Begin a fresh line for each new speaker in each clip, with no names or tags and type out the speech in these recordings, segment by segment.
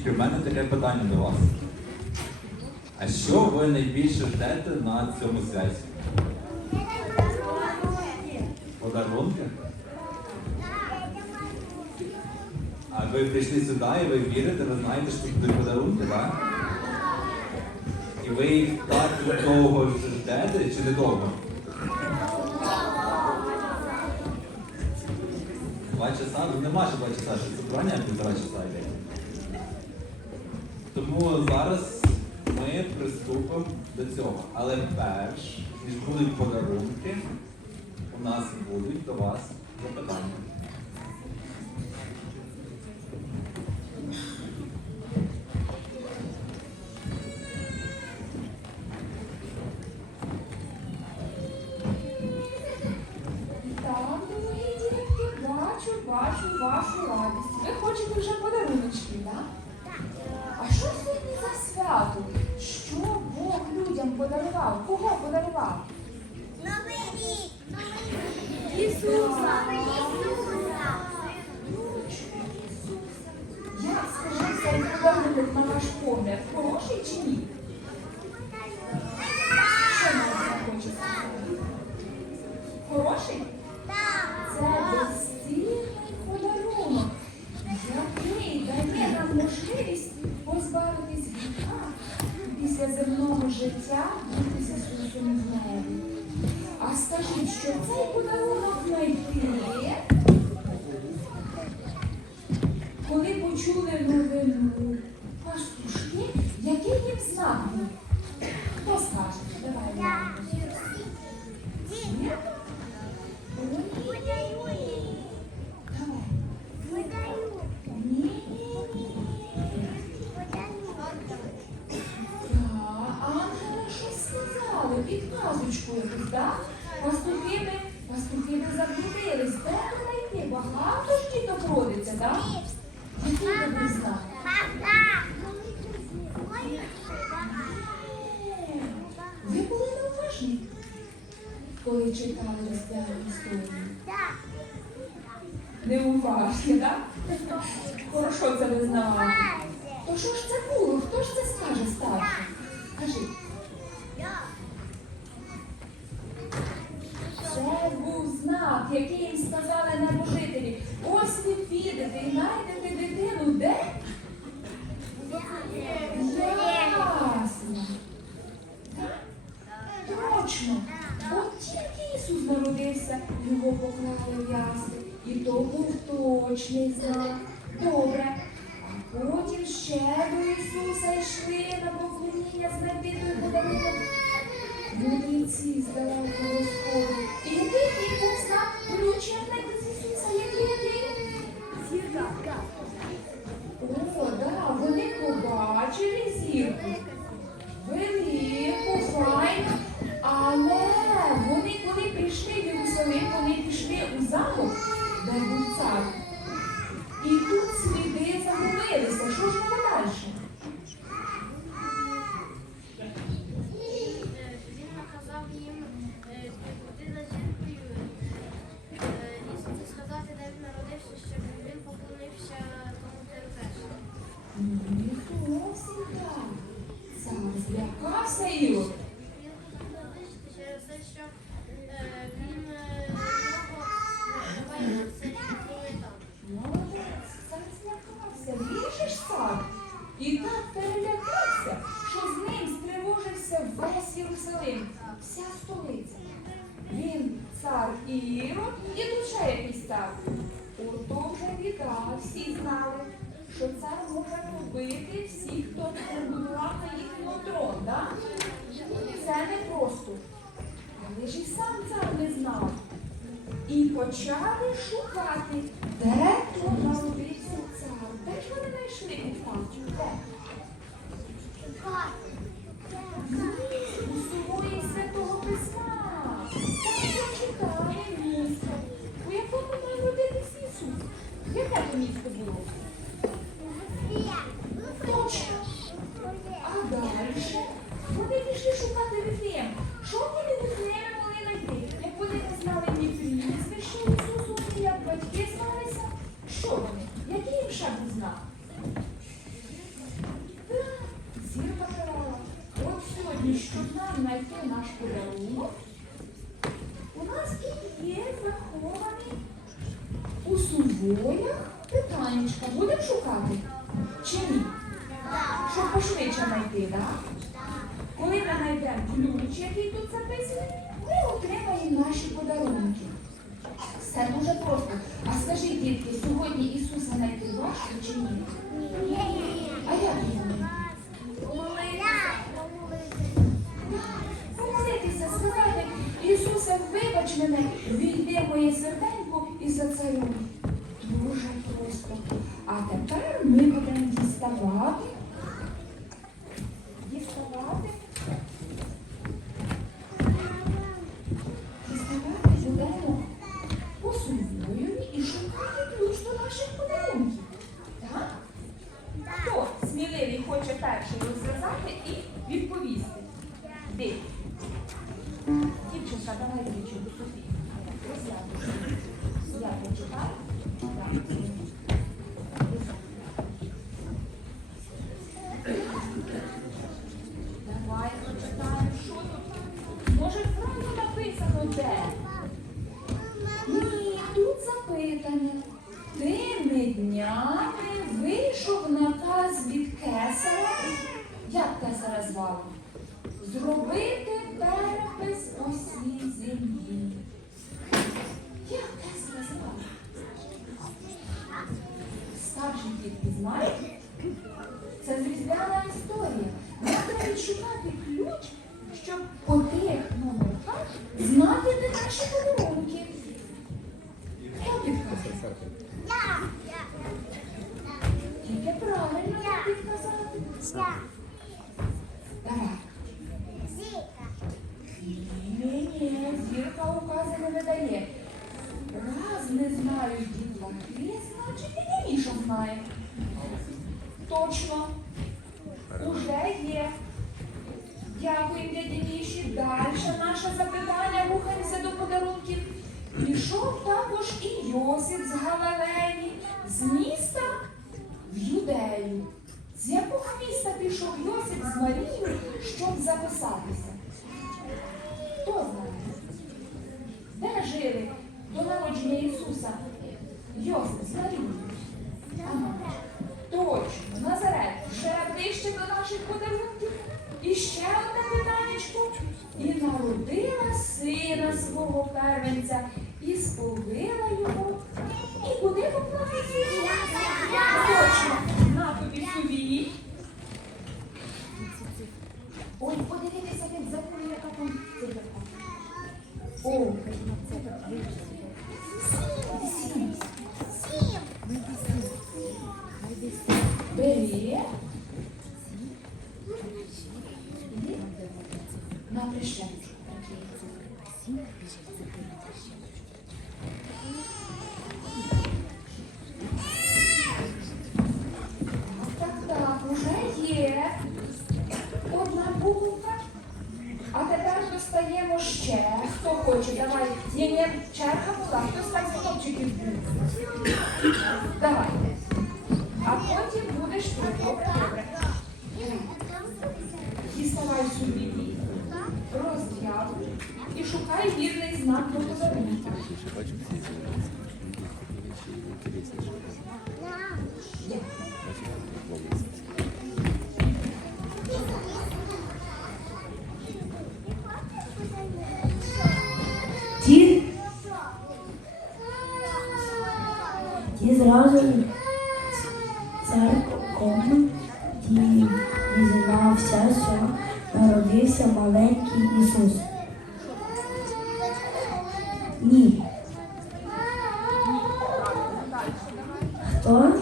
дітки, в мене таке питання до вас. А що ви найбільше ждете на цьому святі? Подарунки? А ви прийшли сюди і ви вірите, ви знаєте, що будуть подарунки, так? І ви їх так довго ждете чи не довго? Два часа? Ну нема ще два часа, ще цукрування півтора часа йде. Тому зараз ми приступимо до цього. Але перш, ніж будуть подарунки, у нас будуть до вас запитання.
Thank you. Коли читали різдвяну історію. Неуважні, так? Хорошо це визнавати. То що ж це було? Хто ж це скаже старший? Кажи. Що
е, він е, його називає це жінкою там.
Молодець, цар злякався. Віриш, цар? І так перелякався, що з ним стривожився весь Єрусалим, вся столиця. Він цар Ірод і якийсь цар. Ото вже біда, всі знали, що цар може побити всіх, хто претендував на їхнього трон, так? Це не просто. Ж і сам цар не знав. І почали шукати, де то народився цар. Де ж вони знайшли інформацію? Де? У сьогодні Ісус знайти важко чи ні? А як йому? Помолитися, сказати, Ісусе, вибач мене, війди моє серденько і за це йому. Дуже просто. А тепер ми. Давай почитаємо, що тут. Може, правильно написано де? Ні, тут запитання. Тими днями вийшов наказ від кесаря. Як кесаря звали? Зробити перепис усій землі. Як кесаря звали? Старші дітки знають? Родила сина свого первенця і сповила його і куди поплавила. черга була, хтось так з хлопчиків буде. Давайте. А потім будеш тут. Добре. І собі розряд і шукай вірний знак до подарунка.
Yeah. разом церком дізнався, що народився маленький Ісус. Ні. Хто?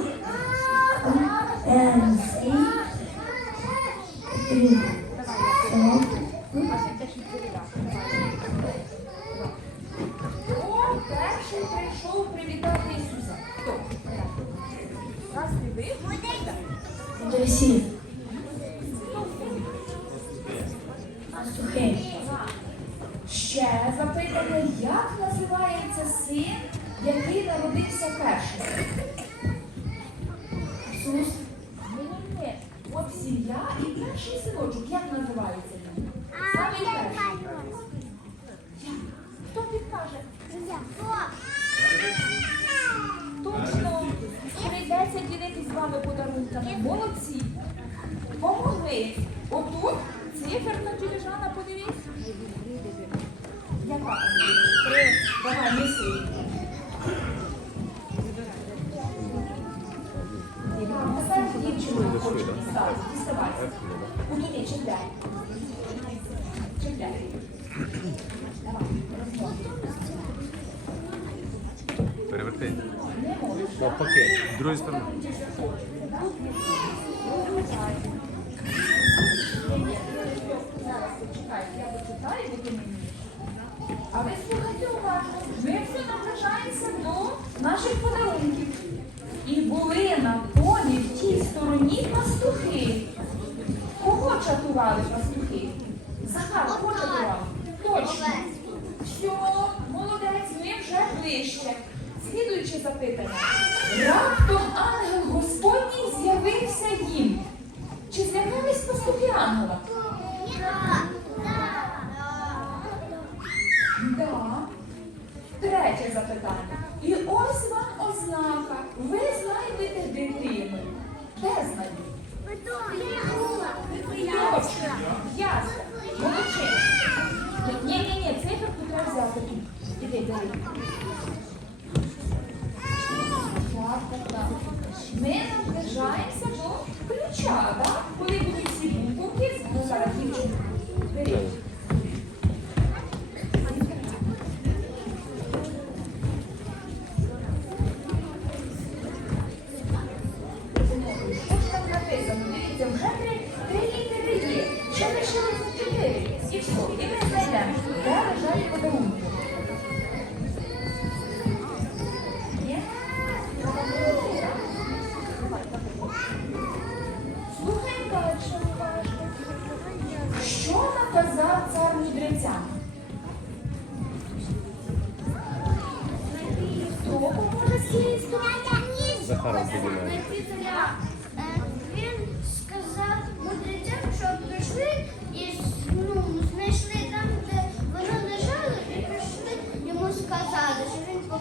Молодці. Помогли. Отут циферка діліжана, подивись. Яка? Три. Давай, неси. Тепер дівчинку хочу дістати. Діставай. Отуди, чіпляй. Чіпляй. Давай, розмотуй.
Переверти.
Не можеш.
Навпаки. З другої сторони.
Слухайте уважно. Ми все наближаємося до наших подарунків. І були на полі в тій стороні пастухи. Кого чатували пастухи? Захар, кого чатували? Точно. Все, молодець, ми вже ближче. Слідуюче запитання. Раптом ангел Господній з'явився їм. Чи з'явились пастухи ангела? Да. Запитання. І ось вам ознака. Ви знайдете дитину. Де знайдете? Ясно. Молодчина. Ні, ні, ні, циферку треба взяти. Іди, бери. Так, так, так. Ми наближаємося до ключа, так?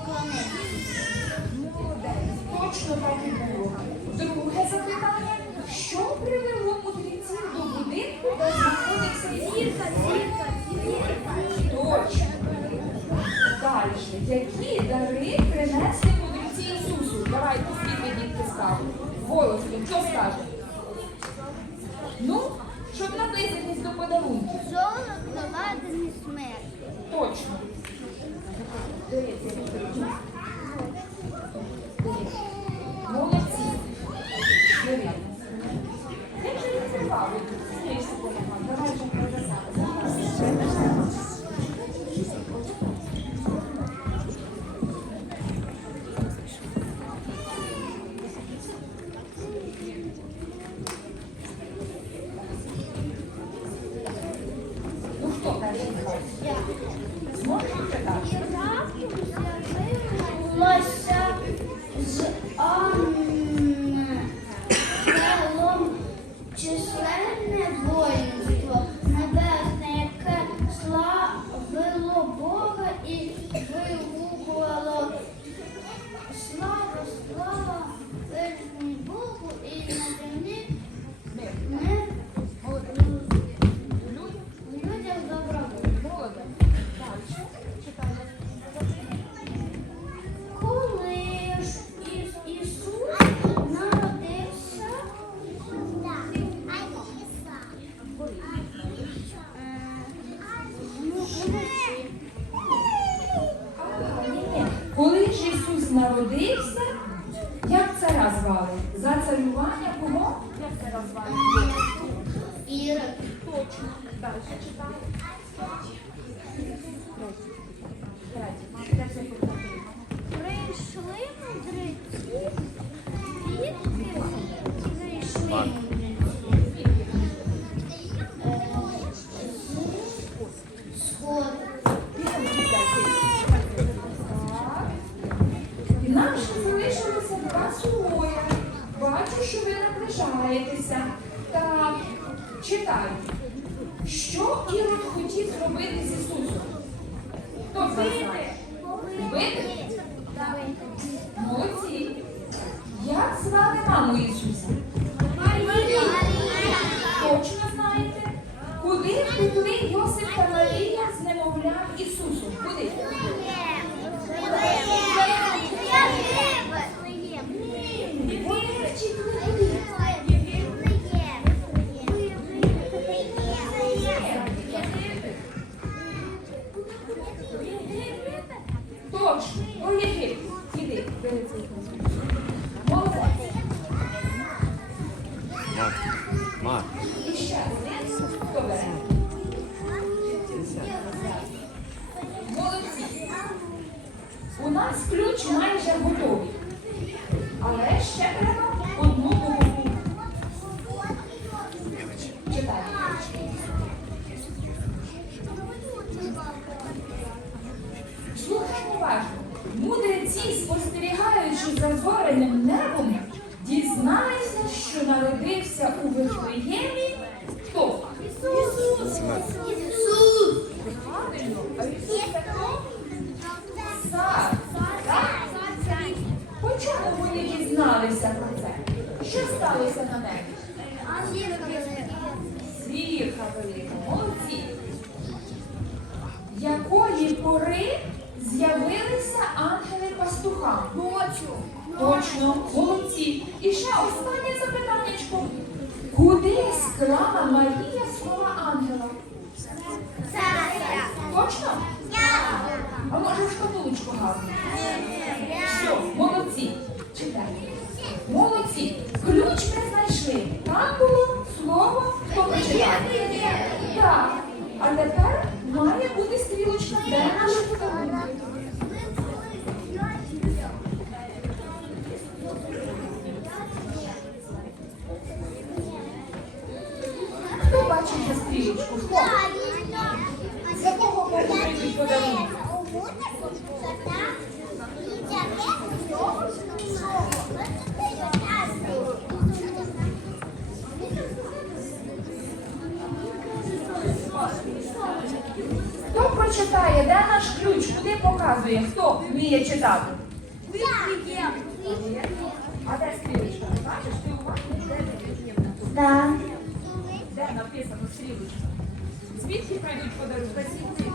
Що. Молодець, точно так і було. Друге запитання. Що привело мудреців до будинку, де знаходився зірка?
Зірка, зірка.
Точно. Далі. Які дари принесли мудреці Ісусу? Давайте світлі дітки скажуть. Голосно, хто скаже? Ну, щоб наблизитись до подарунків.
Золото, ладан смерть.
Точно. Evet. Читай, що Ірод хотів зробити з Ісусом? Тобто, То Побити. Побити? Молодці. Як звали маму Ісуса? Марія. Точно знаєте? Куди втекли Йосиф та Марія з немовлям Ісусом? Куди? З'явилися ангели пастуха? Ночі. Точно, молодці. І ще останнє запитаннячко. Куди склала Марія слова ангела? Точно? А може в шкатулочку гарно? Все, молодці. Читайте. Молодці. Ключ ми знайшли. Там було слово, хто прочитав. Так. А тепер має бути стрілочка, де наші подарунки. Хто бачить за стрілочку? Хто? За кого може прийдуть подарунки? Показує, хто вміє читати? А де стрілочка? Ти бачиш, ти уважно? Де. Написано стрілочка? Звідки пройдуть подарунки?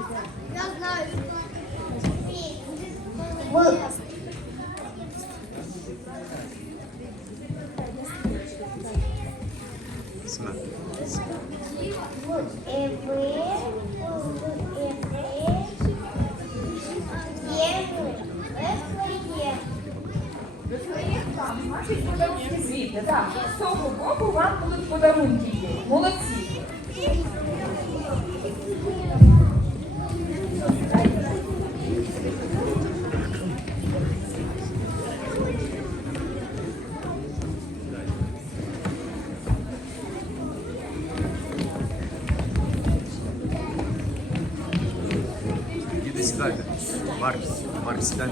Так, з того боку вам будуть подарунки. Молодці.
Сідайте. Марк. Марк, сідай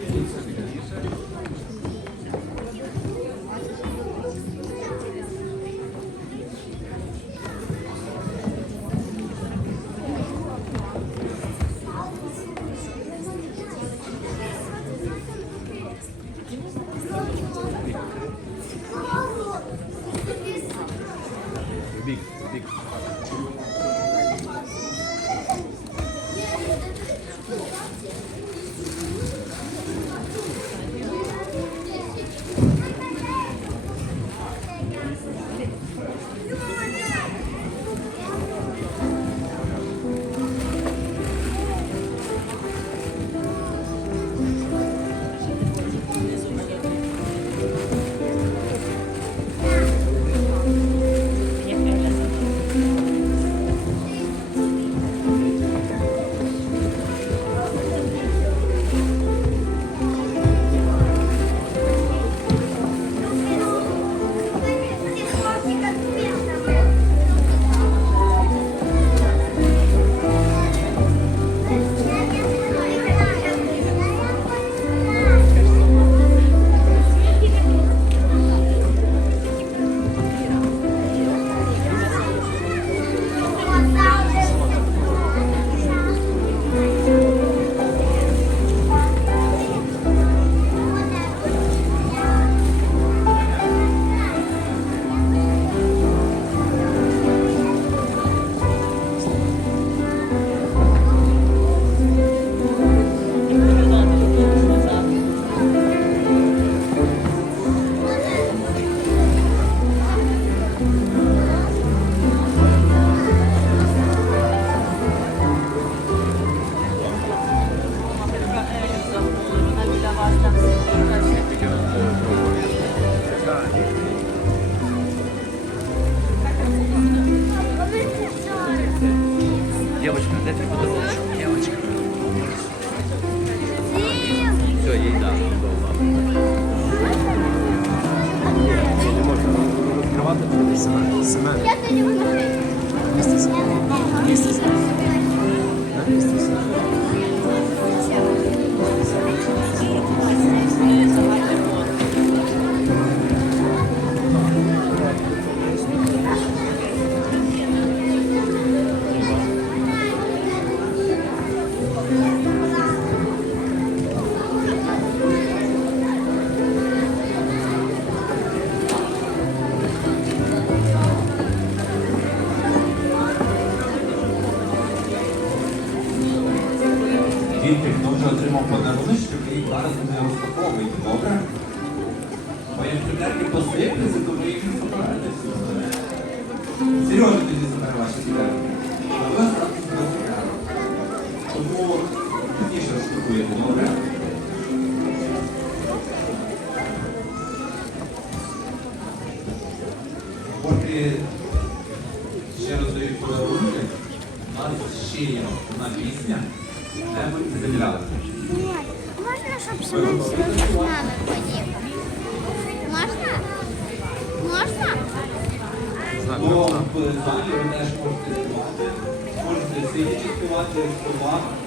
Yeah, it's Vocês. смакує добре. Поки ще роздають подарунки, у нас ще є одна пісня, де ви земля.
Ні, можна, щоб Семен сьогодні з нами поїхав? Можна? Можна?
Бо в можете співати. Можете сидячи співати,
співати.